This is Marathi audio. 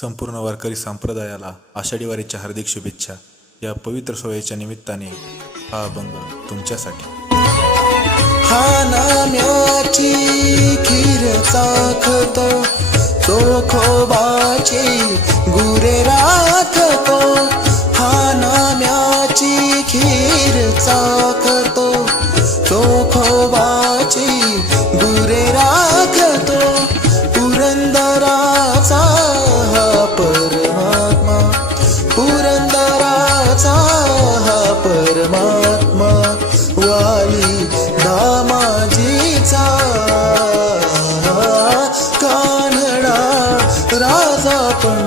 संपूर्ण वारकरी संप्रदायाला आषाढी वारीच्या हार्दिक शुभेच्छा. या पवित्र सोहळ्याच्या निमित्ताने हा अभंग तुमच्यासाठी. हा नाम्याची खीर चाखतो, चोखोबाची गुरे राखतो. हा नाम्याची खीर चाखतो, चोखोबाची गुरे राखतो. पुरंदराचा हा परमात्मा, पुरंदराचा हा परमात्मा, वाली दामाजीचा कान्हडा राजा पण